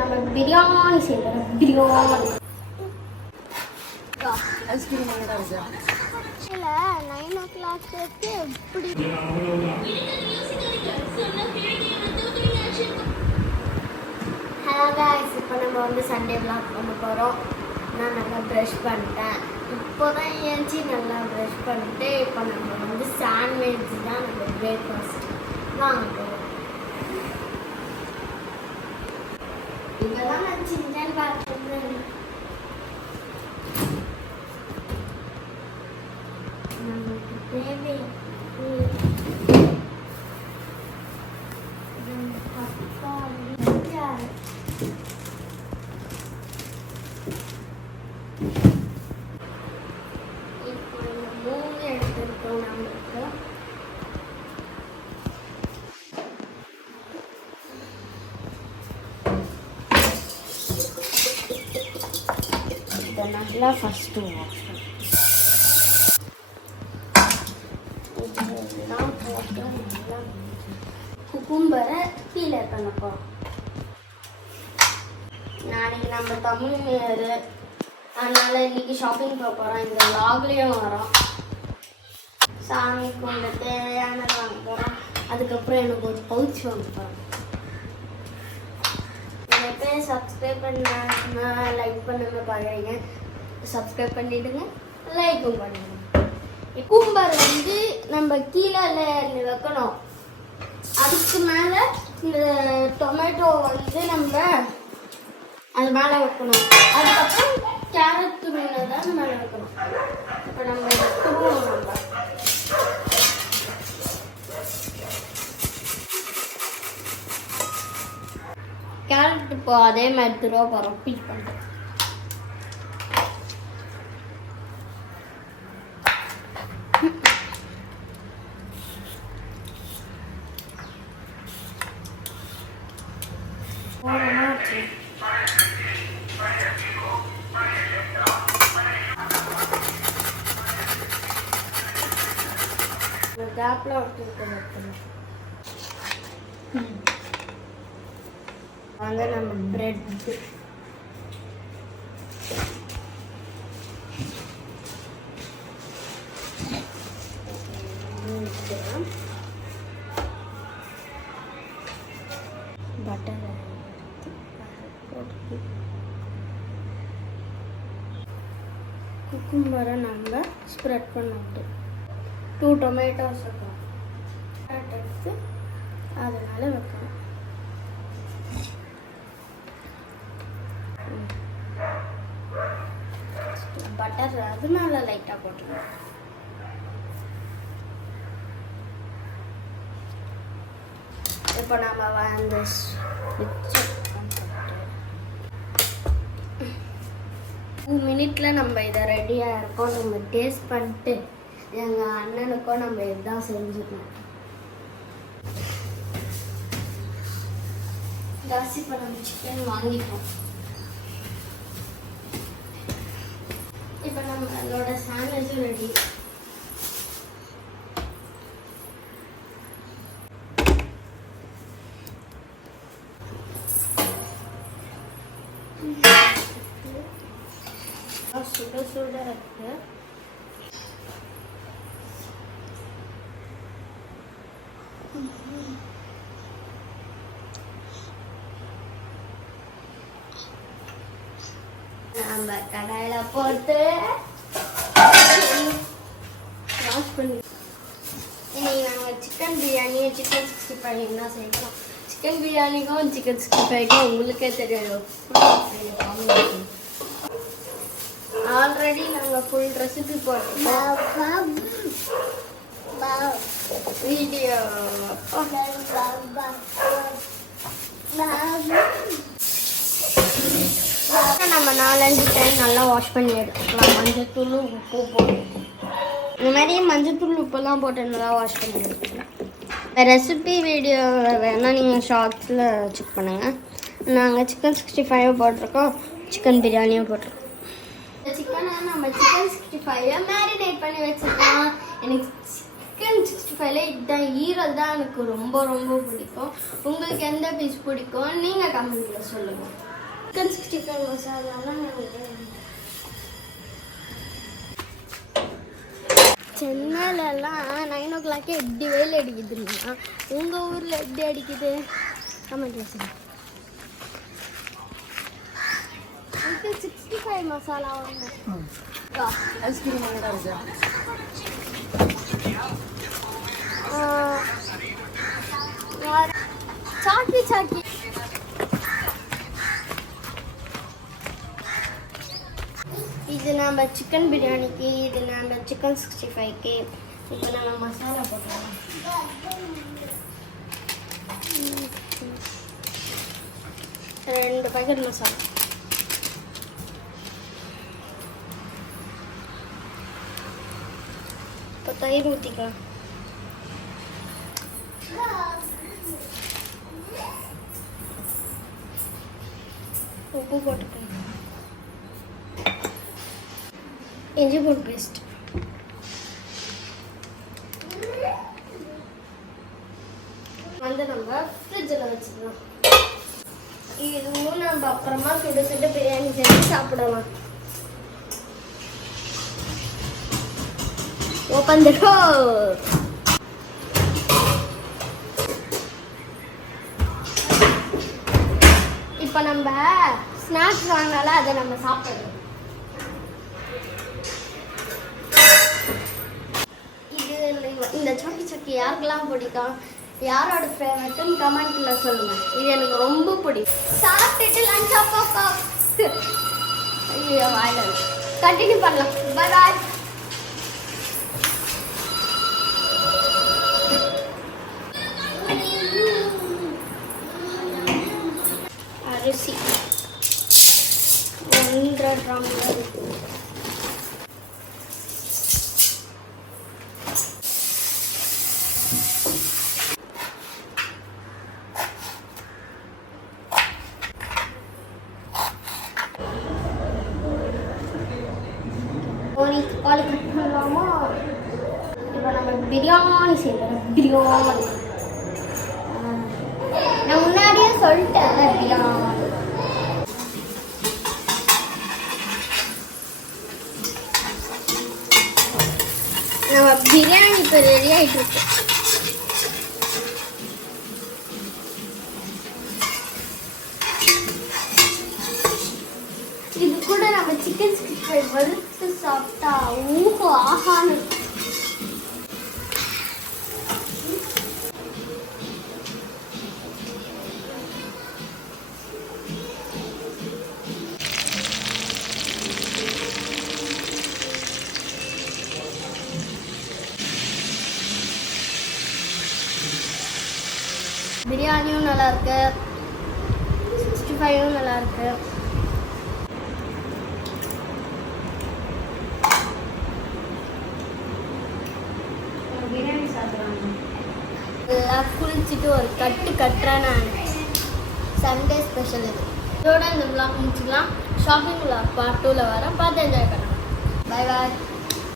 நம்ம பிரியாணி செய்யணும். பிரியாணி ஐஸ்கிரீம் இல்லை 9 o'clock எப்படி ஹலோ गाइस, இப்போ நம்ம வந்து சண்டே vlog பண்ண போகிறோம். நான் நல்லா ப்ரஷ் பண்ணிட்டேன். இப்போ தான் ஏஞ்சி நல்லா ப்ரஷ் பண்ணிட்டு இப்போ நம்ம வந்து சாண்ட்விச் தான் நம்ம பிரேக்ஃபாஸ்ட் வாங்க போகிறோம். இங்கே தான் நான் சின்ன பார்த்துருந்தேன். நமக்கு தேவை நல்லா ஃபஸ்ட்டு இதெல்லாம் போட்டு நல்லா குக்கும்பரை கீழே பண்ணப்போம். நாளைக்கு நம்ம தமிழ் நியூ, அதனால் இன்றைக்கி ஷாப்பிங் போக போகிறோம். இந்த வ்ளாக்லேயும் வரோம். சாமி கும்பிட தேவையானது வாங்க போகிறோம். அதுக்கப்புறம் எனக்கு ஒரு பவுச் வாங்க போகிறோம். நிறைய பேர் சப்ஸ்கிரைப் பண்ண லைக் பண்ணுங்க பார்க்குறீங்க. சப்ஸ்கிரைப் பண்ணிவிடுங்க, லைக்கும் பண்ணுங்க. குக்கும்பர் வந்து நம்ம கீழே வைக்கணும். அதுக்கு மேலே இந்த டொமேட்டோ வந்து நம்ம அது மேலே வைக்கணும். அதுக்கப்புறம் கேரட் துருவினை தான் மேலே வைக்கணும். இப்போ நம்ம துருவணும். நம்ம கேரட் இப்போ அதே மாதிரி துருவ போகிறோம். பீட் பண்ணுறோம். கேப்ல வாங்க நம்ம பிரெட் பட்டர் குக்கும்பரை நம்ம ஸ்ப்ரெட் பண்ணிட்டு 2 tomatoes வைக்கணும். எடுத்து அதனால வைக்கணும். பட்டர் அது மேலே லைட்டாக போட்டுருவோம். இப்போ நம்ம அந்த 2 minutes நம்ம இதை ரெடியாக இருக்கோம். நம்ம டேஸ்ட் பண்ணிட்டு எங்கள் அண்ணனுக்கும் நம்ம இதுதான் செஞ்சுக்கணும். ஜாஸ்தி இப்போ நம்ம சிக்கன் வாங்கிப்போம். இப்போ நம்மளோட சாண்ட்விச்சும் ரெடி. சுட சுட இருக்கு. நம்ம கடாயில் போட்டு வாஷ் பண்ணி இன்னைக்கு நாங்கள் சிக்கன் பிரியாணியை சிக்கன் 65 தான் செய்யணும். சிக்கன் பிரியாணிக்கும் சிக்கன் 65க்கும் உங்களுக்கே தெரியும். ஆல்ரெடி நாங்கள் ஃபுல் ரெசிபி போட்டோம். வீடியோ நம்ம 4-5 டைம் நல்லா வாஷ் பண்ணி எடுத்துக்கலாம். மஞ்சத்தூள் உப்பு போட்டு இந்த மாதிரி மஞ்சத்தூள் உப்பெல்லாம் போட்டு நல்லா வாஷ் பண்ணி எடுத்துக்கலாம். ரெசிபி வீடியோ வேணால் நீங்கள் ஷார்ட்ஸில் செக் பண்ணுங்கள். நாங்கள் சிக்கன் 65 போட்டிருக்கோம், சிக்கன் பிரியாணியும் போட்டிருக்கோம். சிக்கனை நம்ம சிக்கன் 65 மேரினேட் பண்ணி வச்சுக்கலாம். எனக்கு சிக்கன் 65ல இதுதான் ஈரல் தான் எனக்கு ரொம்ப ரொம்ப பிடிக்கும். உங்களுக்கு எந்த பீஸ் பிடிக்கும் நீங்கள் கமெண்ட்டில் சொல்லுங்கள். சிக்கன் 65 மசாலாலாம் சென்னையிலலாம் 9 o'clock எப்படி வெயில் அடிக்குதுன்னா உங்கள் ஊரில் எப்படி அடிக்குது கமெண்ட்டில் சொல்லுங்கள். 65 மசாலா ஒன்று ஐஸ்கிரீம் சாக்கி சாக்கி இது நம்ம சிக்கன் பிரியாணிக்கு, இது நம்ம சிக்கன் 65க்கு. இப்போ நம்ம மசாலா போட்டுக்கலாம். 2 பாக்கெட் மசாலா. இப்போ தயிர் ஊற்றிக்கலாம். உப்பு போட்டுக்கலாம். இஞ்சி பூண்டு பேஸ்ட். வந்து நம்ம ஃப்ரிட்ஜில் வச்சுக்கலாம். இதுவும் நம்ம அப்புறமா சுட சுட பிரியாணி செஞ்சு சாப்பிடலாம். Open the door. இப்போ நம்ம ஸ்நாக்ஸ் வாங்கினால அதை நம்ம சாப்பிடணும். இந்த சாக்கி சாக்கி யாருக்கெல்லாம் பிடிக்கும், யாரோட ஃபேவரட்னு கமெண்ட்டில் சொல்லுங்கள். இது எனக்கு ரொம்ப பிடிக்கும். சாப்பிட்டுட்டு லஞ்ச் அப்பா ஐயோ வாயில கண்டினியூ பண்ணலாம். Bye bye. அரிசி 1.5 டம்ளர். பால் கட் பண்ணலாமா? இப்போ நம்ம பிரியாணி செய்யணும். பிரியாணி நான் முன்னாடியே சொல்லிட்டேன். பிரியாணி நம்ம பிரியாணி இப்போ ரெடி ஆகிட்டு இருக்கு. இது கூட நம்ம சிக்கன் 65 வறுத்து சாப்பிட்டா ஊஹோ ஆஹான்னு. பிரியாணியும் நல்லா இருக்கு, 65ம் நல்லா இருக்கு. பிரியாணி சாப்பிட்றாங்க. எல்லாம் குளிச்சுட்டு ஒரு கட்டு கட்டுறேன் நான். சண்டே ஸ்பெஷல் இது. இதோட இந்த விளாக் முடிச்சுக்கலாம். ஷாப்பிங் விளாக் பார்ட் 2ல வரேன். பார்த்து என்ஜாய் பண்ணலாம். Bye bye.